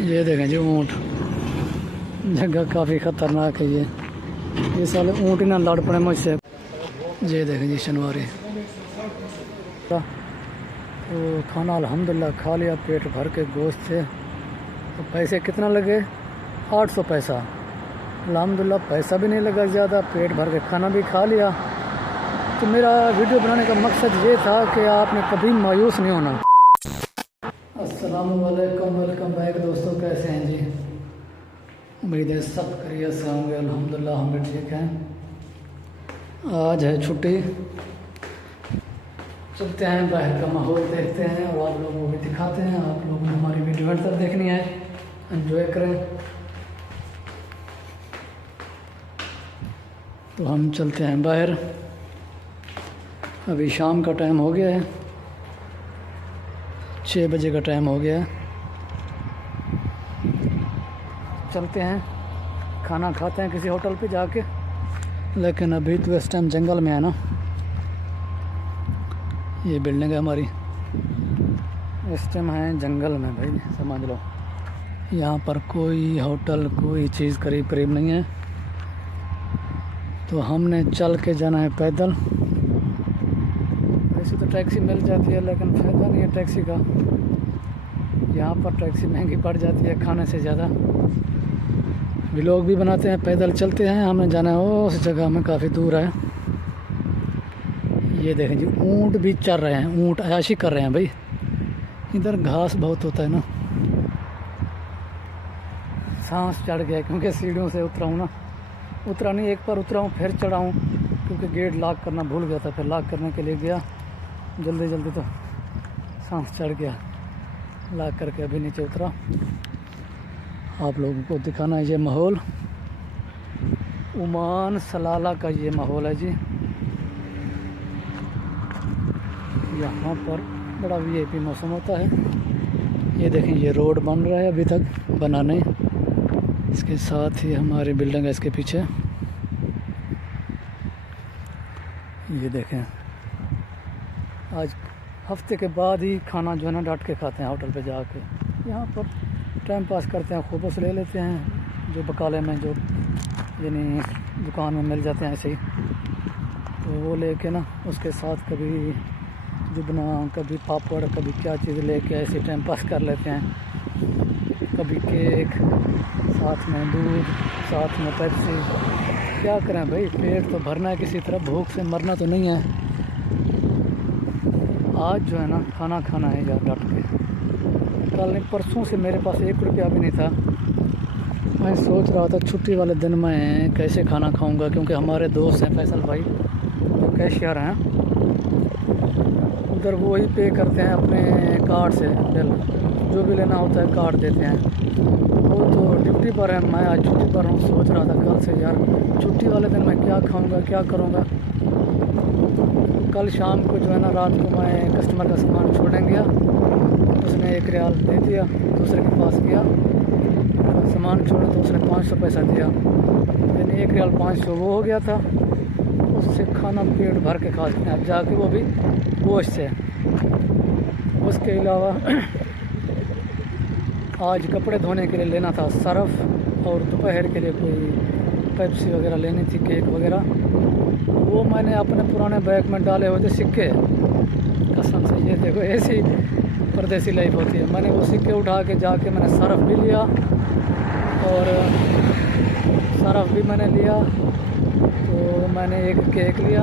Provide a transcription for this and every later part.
ये देखें जी ऊँट, जगह काफ़ी ख़तरनाक है ये साले ऊँट ही ना लड़ पड़े मुझसे। ये देखें जी शनिवारी। तो खाना अल्हम्दुलिल्लाह खा लिया, पेट भर के गोश्त थे। तो पैसे कितना लगे? 800 पैसा। अल्हम्दुलिल्लाह पैसा भी नहीं लगा ज़्यादा, पेट भर के खाना भी खा लिया। तो मेरा वीडियो बनाने का मकसद ये था कि आपने कभी मायूस नहीं होना। अस्सलाम वालेकुम, वेलकम बैक दोस्तों, कैसे हैं जी? उम्मीद है सब खैरियत से होंगे। अल्हम्दुलिल्लाह हम भी ठीक हैं। आज है छुट्टी, चलते हैं बाहर का माहौल देखते हैं और आप लोगों को भी दिखाते हैं। आप लोगों को हमारी वीडियो अंत तक देखनी है, एंजॉय करें। तो हम चलते हैं बाहर। अभी शाम का टाइम हो गया है, 6 बजे का टाइम हो गया है। चलते हैं, खाना खाते हैं किसी होटल पे जाके। लेकिन अभी तो इस टाइम जंगल में है ना, ये बिल्डिंग है हमारी, इस टाइम है जंगल में भाई, समझ लो। यहाँ पर कोई होटल कोई चीज़ करीब करीब नहीं है। तो हमने चल के जाना है पैदल। वैसे तो टैक्सी मिल जाती है लेकिन फ़ायदा नहीं है टैक्सी का, यहाँ पर टैक्सी महंगी पड़ जाती है खाने से ज़्यादा। व्लॉग भी बनाते हैं, पैदल चलते हैं। हमें जाना है उस जगह में, काफ़ी दूर है। ये देखें जी ऊँट भी चर रहे हैं, ऊँट अयाशी कर रहे हैं भाई। इधर घास बहुत होता है ना। सांस चढ़ गया क्योंकि सीढ़ियों से उतरा हूँ ना, उतरा नहीं, एक बार उतरा हूँ फिर चढ़ा हूँ क्योंकि गेट लॉक करना भूल गया था। फिर लॉक करने के लिए गया जल्दी जल्दी, तो सांस चढ़ गया। लॉक करके अभी नीचे उतरा। आप लोगों को दिखाना है ये माहौल, ओमान सलाला का ये माहौल है जी। यहाँ पर बड़ा वीआईपी मौसम होता है। ये देखें ये रोड बन रहा है, अभी तक बना नहीं। इसके साथ ही हमारी बिल्डिंग है इसके पीछे। ये देखें आज हफ्ते के बाद ही खाना जो है ना डट के खाते हैं होटल पे जाके। यहाँ पर टाइम पास करते हैं, खूबस ले लेते हैं जो बकाले में, जो यानी दुकान में मिल जाते हैं ऐसे ही। तो वो लेके ना उसके साथ कभी जुबना, कभी पापड़, कभी क्या चीज़ लेके ऐसे टाइम पास कर लेते हैं। कभी केक, साथ में दूध, साथ में पेप्सी। क्या करें भाई, पेट तो भरना है किसी तरह, भूख से मरना तो नहीं है। आज जो है ना खाना खाना है यार डट के। कल नहीं परसों से मेरे पास 1 रुपया भी नहीं था। मैं सोच रहा था छुट्टी वाले दिन मैं कैसे खाना खाऊंगा, क्योंकि हमारे दोस्त हैं फैसल भाई जो कैशियर हैं, उधर वो ही पे करते हैं अपने कार्ड से बिल, जो भी लेना होता है कार्ड देते हैं। वो तो ड्यूटी पर है, मैं आज छुट्टी पर हूँ। सोच रहा था कल से यार छुट्टी वाले दिन मैं क्या खाऊंगा, क्या करूँगा। कल शाम को जो है ना, रात को मैं कस्टमर का सामान छोड़ने गया, उसने 1 रियाल दे दिया। दूसरे के पास गया, सामान छोड़ा तो उसने 500 पैसा दिया, यानी 1 रियाल 500 वो हो गया था। उससे खाना पेट भर के खा सकते हैं अब जाके, वो भी गोश्त से। उसके अलावा आज कपड़े धोने के लिए लेना था सर्फ, और दोपहर के लिए कोई पेप्सी वगैरह लेनी थी, केक वगैरह। वो मैंने अपने पुराने बैग में डाले हुए थे सिक्के, कसम से। ये देखो ऐसी परदेसी लाइफ होती है। मैंने वो सिक्के उठा के जाके मैंने सर्फ भी लिया, और सर्फ भी मैंने लिया। तो मैंने एक केक लिया,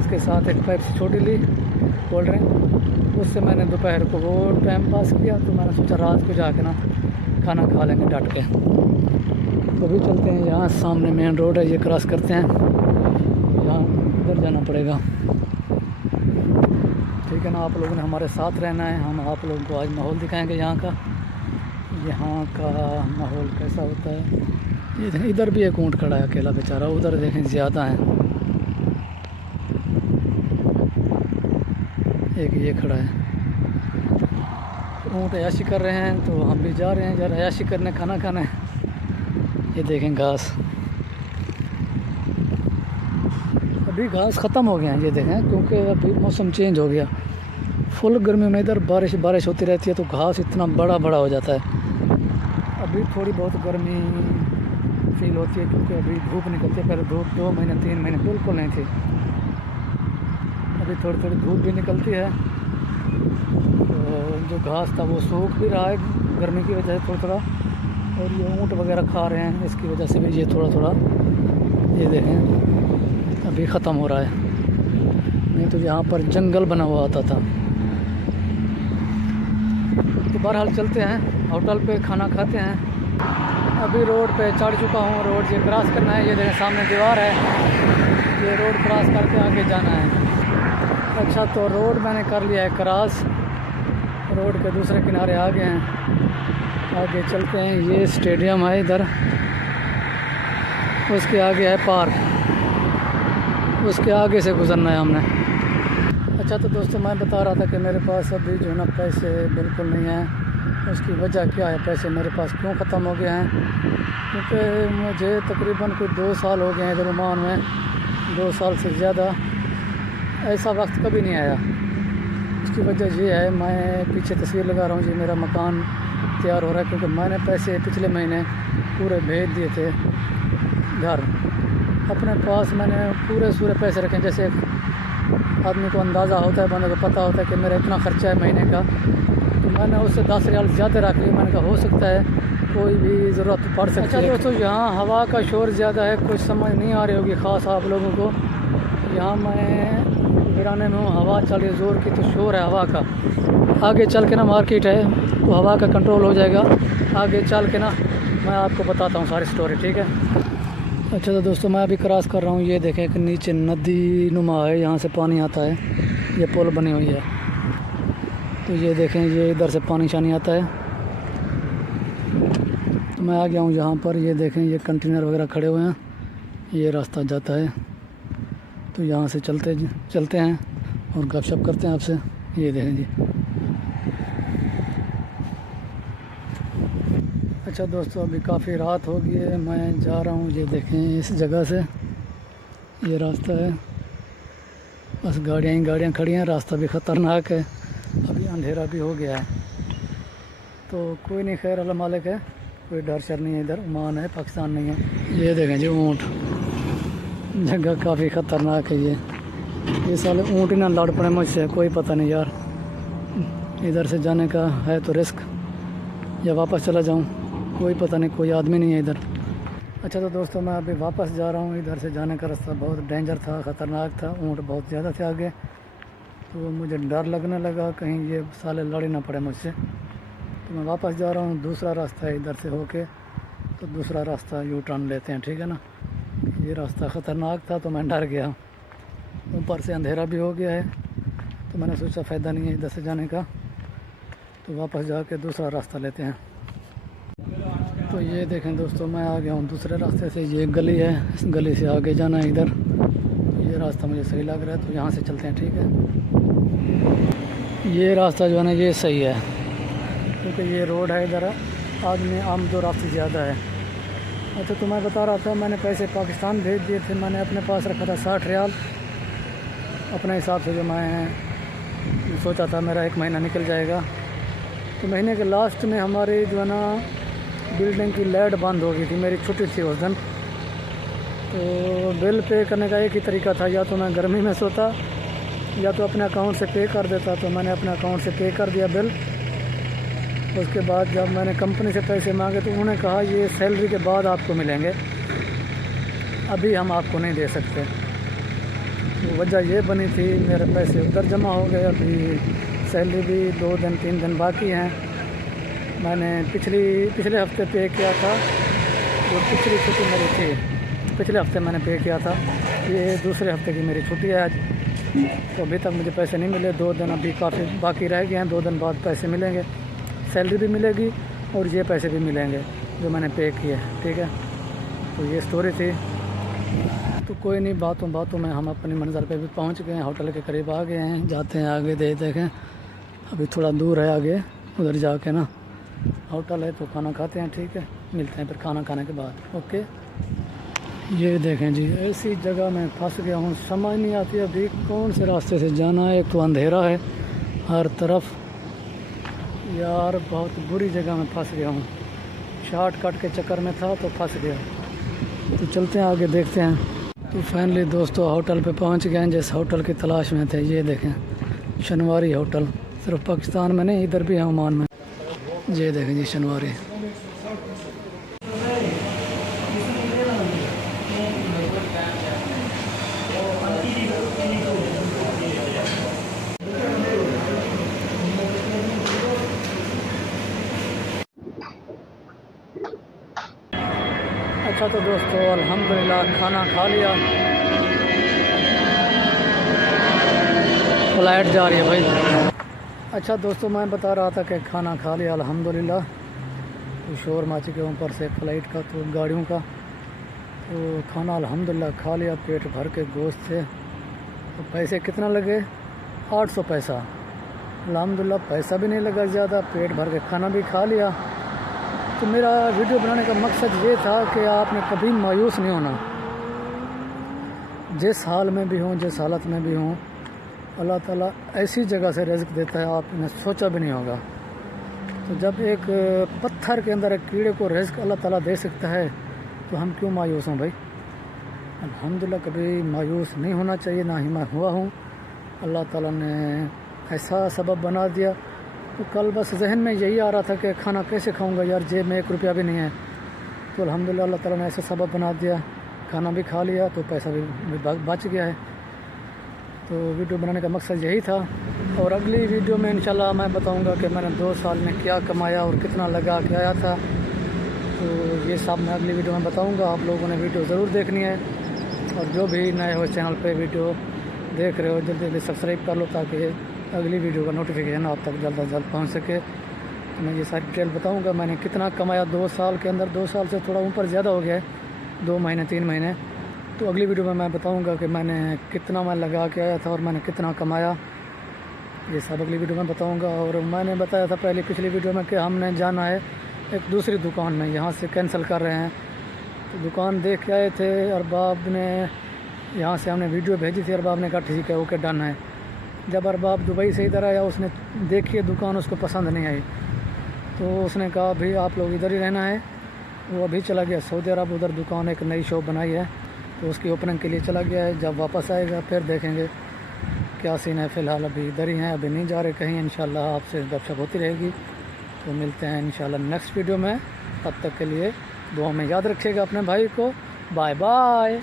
उसके साथ एक पेप्सी छोटी ली कोल्ड ड्रिंक। उससे मैंने दोपहर को वो टाइम पास किया। तो मैंने सोचा रात को जाके ना खाना खा लेंगे डट के। तो अभी चलते हैं, यहाँ सामने मेन रोड है, ये क्रॉस करते हैं, यहाँ इधर जाना पड़ेगा। ठीक है ना, आप लोगों ने हमारे साथ रहना है। हम आप लोगों को आज माहौल दिखाएंगे यहाँ का माहौल कैसा होता है। ये देखें इधर भी एक ऊँट खड़ा है अकेला बेचारा, उधर देखें ज़्यादा है, एक ये खड़ा है। ऊँट अयाशी कर रहे हैं, तो हम भी जा रहे हैं यार अयाशी करने, खाना खाने। ये देखें घास, अभी घास ख़त्म हो गया है, ये देखें, क्योंकि अभी मौसम चेंज हो गया। फुल गर्मी में इधर बारिश होती रहती है, तो घास इतना बड़ा बड़ा हो जाता है। अभी थोड़ी बहुत गर्मी फील होती है क्योंकि अभी धूप निकलती है। पहले धूप 2 महीने 3 महीने बिल्कुल नहीं थी, अभी थोड़ी थोड़ी धूप भी निकलती है। तो जो घास था वो सूख भी रहा है गर्मी की वजह से थोड़ा थोड़ा, और ये ऊँट वगैरह खा रहे हैं, इसकी वजह से भी ये थोड़ा थोड़ा ये देखें अभी ख़त्म हो रहा है। नहीं तो यहाँ पर जंगल बना हुआ आता था। तो बहरहाल चलते हैं होटल पे, खाना खाते हैं। अभी रोड पे चढ़ चुका हूँ, रोड ये क्रॉस करना है। ये देखें सामने दीवार है, ये रोड क्रॉस करके आगे जाना है। अच्छा, तो रोड मैंने कर लिया है क्रॉस, रोड के दूसरे किनारे आ गए हैं। आगे चलते हैं, ये स्टेडियम है इधर, उसके आगे है पार्क, उसके आगे से गुजरना है हमने। अच्छा, तो दोस्तों मैं बता रहा था कि मेरे पास अभी जो है ना पैसे बिल्कुल नहीं हैं। उसकी वजह क्या है, पैसे मेरे पास क्यों ख़त्म हो गए हैं? क्योंकि मुझे तकरीबन कोई 2 साल हो गए हैं इधर ओमान में, 2 साल से ज़्यादा। ऐसा वक्त कभी नहीं आया। उसकी वजह ये है, मैं पीछे तस्वीर लगा रहा हूँ जी, मेरा मकान तैयार हो रहा है क्योंकि मैंने पैसे पिछले महीने पूरे भेज दिए थे घर। अपने पास मैंने पूरे पैसे रखे। जैसे आदमी को अंदाज़ा होता है, बंदे को पता होता है कि मेरा इतना ख़र्चा है महीने का, तो मैंने उससे 10 रियाल ज़्यादा रख लिया। मैंने कहा हो सकता है कोई भी ज़रूरत पड़ सकती है। अच्छा दोस्तों, यहाँ हवा का शोर ज़्यादा है, कुछ समझ नहीं आ रही होगी ख़ास आप लोगों को। यहाँ मैं वीराने में हूँ, हवा चल रही ज़ोर की, तो शोर है हवा का। आगे चल के ना मार्केट है, तो हवा का कंट्रोल हो जाएगा। आगे चल के ना मैं आपको बताता हूँ सारी स्टोरी, ठीक है। अच्छा, तो दोस्तों मैं अभी क्रॉस कर रहा हूँ। ये देखें कि नीचे नदी नुमा है, यहाँ से पानी आता है, ये पुल बनी हुई है। तो ये देखें, ये इधर से पानी शानी आता है। तो मैं आ गया हूँ यहाँ पर। ये देखें, ये कंटेनर वगैरह खड़े हुए हैं, ये रास्ता जाता है। तो यहाँ से चलते हैं और गपशप करते हैं आपसे। ये देखें जी। अच्छा दोस्तों, अभी काफ़ी रात हो गई है, मैं जा रहा हूँ। ये देखें, इस जगह से ये रास्ता है, बस गाड़ियाँ ही गाड़ियाँ खड़ी हैं, रास्ता भी ख़तरनाक है, अभी अंधेरा भी हो गया है। तो कोई नहीं, खैर अल्लाह मालिक है, कोई डर शर नहीं है। इधर ओमान है, पाकिस्तान नहीं है। ये देखें जी ऊँट, जगह काफ़ी ख़तरनाक है। ये साले ऊँट ही ना लड़ पड़े मुझसे, कोई पता नहीं यार। इधर से जाने का है तो रिस्क, या वापस चला जाऊँ, कोई पता नहीं, कोई आदमी नहीं है इधर। अच्छा, तो दोस्तों मैं अभी वापस जा रहा हूँ। इधर से जाने का रास्ता बहुत डेंजर था, ख़तरनाक था, ऊँट बहुत ज़्यादा थे आगे। तो मुझे डर लगने लगा कहीं ये साले लड़ ना पड़े मुझसे। तो मैं वापस जा रहा हूँ, दूसरा रास्ता है इधर से होके, तो दूसरा रास्ता यू टर्न लेते हैं, ठीक है ना। ये रास्ता ख़तरनाक था तो मैं डर गया। ऊपर से अंधेरा भी हो गया है, तो मैंने सोचा फ़ायदा नहीं है इधर से जाने का, तो वापस जाके दूसरा रास्ता लेते हैं। तो ये देखें दोस्तों, मैं आ गया हूँ दूसरे रास्ते से। ये गली है, इस गली से आगे जाना है इधर। ये रास्ता मुझे सही लग रहा है, तो यहाँ से चलते हैं, ठीक है। ये रास्ता जो है ना, ये सही है क्योंकि ये रोड है इधर, आदमी आमदो रास्ते ज़्यादा है। अच्छा, तो मैं बता रहा था, मैंने पैसे पाकिस्तान भेज दिए थे। मैंने अपने पास रखा था 60 रियाल अपने हिसाब से, जो मैं सोचा था मेरा 1 महीना निकल जाएगा। तो महीने के लास्ट में हमारी जो है ना बिल्डिंग की लाइट बंद हो गई थी, मेरी छुट्टी थी उस दिन। तो बिल पे करने का एक ही तरीका था, या तो मैं गर्मी में सोता या तो अपने अकाउंट से पे कर देता। तो मैंने अपने अकाउंट से पे कर दिया बिल। उसके बाद जब मैंने कंपनी से पैसे मांगे तो उन्होंने कहा ये सैलरी के बाद आपको मिलेंगे, अभी हम आपको नहीं दे सकते। तो वजह ये बनी थी, मेरे पैसे उधर जमा हो गए, अभी सैलरी भी 2 दिन 3 दिन बाकी हैं। मैंने पिछले हफ्ते पे किया था, जो पिछली छुट्टी मेरी थी, पिछले हफ्ते मैंने पे किया था। ये दूसरे हफ्ते की मेरी छुट्टी है आज, तो अभी तक मुझे पैसे नहीं मिले। 2 दिन अभी काफ़ी बाकी रह गए हैं, 2 दिन बाद पैसे मिलेंगे, सैलरी भी मिलेगी और ये पैसे भी मिलेंगे जो मैंने पे किए, ठीक है। तो ये स्टोरी थी। तो कोई नहीं, बातों में हम अपनी मंज़िल पे भी पहुंच गए हैं, होटल के करीब आ गए हैं। जाते हैं आगे, देखें अभी थोड़ा दूर है आगे, उधर जाके ना होटल है, तो खाना खाते हैं, ठीक है। मिलते हैं फिर खाना खाने के बाद, ओके। ये देखें जी, ऐसी जगह में फंस गया हूँ, समझ नहीं आती अभी कौन से रास्ते से जाना है। एक तो अंधेरा है हर तरफ यार, बहुत बुरी जगह में फंस गया हूँ। शॉर्टकट के चक्कर में था तो फंस गया। तो चलते हैं आगे देखते हैं। तो फाइनली दोस्तों होटल पे पहुंच गए हैं, जिस होटल की तलाश में थे। ये देखें शनवारी होटल, सिर्फ पाकिस्तान में नहीं इधर भी है ओमान में। ये देखें जी शनवारी। अच्छा तो दोस्तों अल्हम्दुलिल्लाह खाना खा लिया, फ्लाइट जा रही है भाई। अच्छा दोस्तों मैं बता रहा था कि खाना खा लिया अल्हम्दुलिल्लाह। तो शोर मच के ऊपर से फ्लाइट का तो गाड़ियों का, तो खाना अल्हम्दुलिल्लाह खा लिया पेट भर के गोश्त से। तो पैसे कितना लगे? 800 पैसा। अल्हम्दुलिल्लाह पैसा भी नहीं लगा ज़्यादा, पेट भर के खाना भी खा लिया। तो मेरा वीडियो बनाने का मकसद ये था कि आपने कभी मायूस नहीं होना। जिस हाल में भी हों, जिस हालत में भी हों, अल्लाह ताला ऐसी जगह से रिज़्क़ देता है आपने सोचा भी नहीं होगा। तो जब एक पत्थर के अंदर एक कीड़े को रिज़्क़ अल्लाह ताला दे सकता है तो हम क्यों मायूस हों भाई। अल्हम्दुलिल्लाह कभी मायूस नहीं होना चाहिए, ना ही मैं हुआ हूँ। अल्लाह ताला ने ऐसा सबब बना दिया। तो कल बस जहन में यही आ रहा था कि खाना कैसे खाऊंगा यार, जेब में 1 रुपया भी नहीं है। तो अल्हम्दुलिल्लाह अल्लाह ताला ने ऐसा सबब बना दिया, खाना भी खा लिया तो पैसा भी बच गया है। तो वीडियो बनाने का मकसद यही था। और अगली वीडियो में इंशाल्लाह मैं बताऊंगा कि मैंने 2 साल में क्या कमाया और कितना लगा के आया था। तो ये सब मैं अगली वीडियो में बताऊंगा। आप लोगों ने वीडियो ज़रूर देखनी है, और जो भी नए हो चैनल पे वीडियो देख रहे हो जल्दी जल्दी सब्सक्राइब कर लो ताकि अगली वीडियो का नोटिफिकेशन आप तक जल्द से जल्द पहुँच सके। तो मैं ये सारी डिटेल बताऊँगा मैंने कितना कमाया 2 साल के अंदर। 2 साल से थोड़ा ऊपर ज़्यादा हो गया है, 2 महीने 3 महीने। तो अगली वीडियो में मैं बताऊँगा कि मैंने कितना मैं लगा के आया था और मैंने कितना कमाया, ये सब अगली वीडियो में बताऊँगा। और मैंने बताया था पहले पिछली वीडियो में कि हमने जाना है एक दूसरी दुकान में, यहाँ से कैंसिल कर रहे हैं। तो दुकान देख के आए थे, अरबाब ने यहाँ से हमने वीडियो भेजी थी, अरबाब ने कहा ठीक है ओके डन है। जब अरबाब दुबई से इधर आया उसने देखी दुकान, उसको पसंद नहीं आई। तो उसने कहा भाई आप लोग इधर ही रहना है। वो अभी चला गया सऊदी अरब, उधर दुकान एक नई शॉप बनाई है तो उसकी ओपनिंग के लिए चला गया है। जब वापस आएगा फिर देखेंगे क्या सीन है। फ़िलहाल अभी इधर ही हैं, अभी नहीं जा रहे कहीं। इंशाल्लाह आपसे गपशप होती रहेगी। तो मिलते हैं इंशाल्लाह नेक्स्ट वीडियो में। तब तक के लिए दुआ में याद रखिएगा अपने भाई को। Bye bye.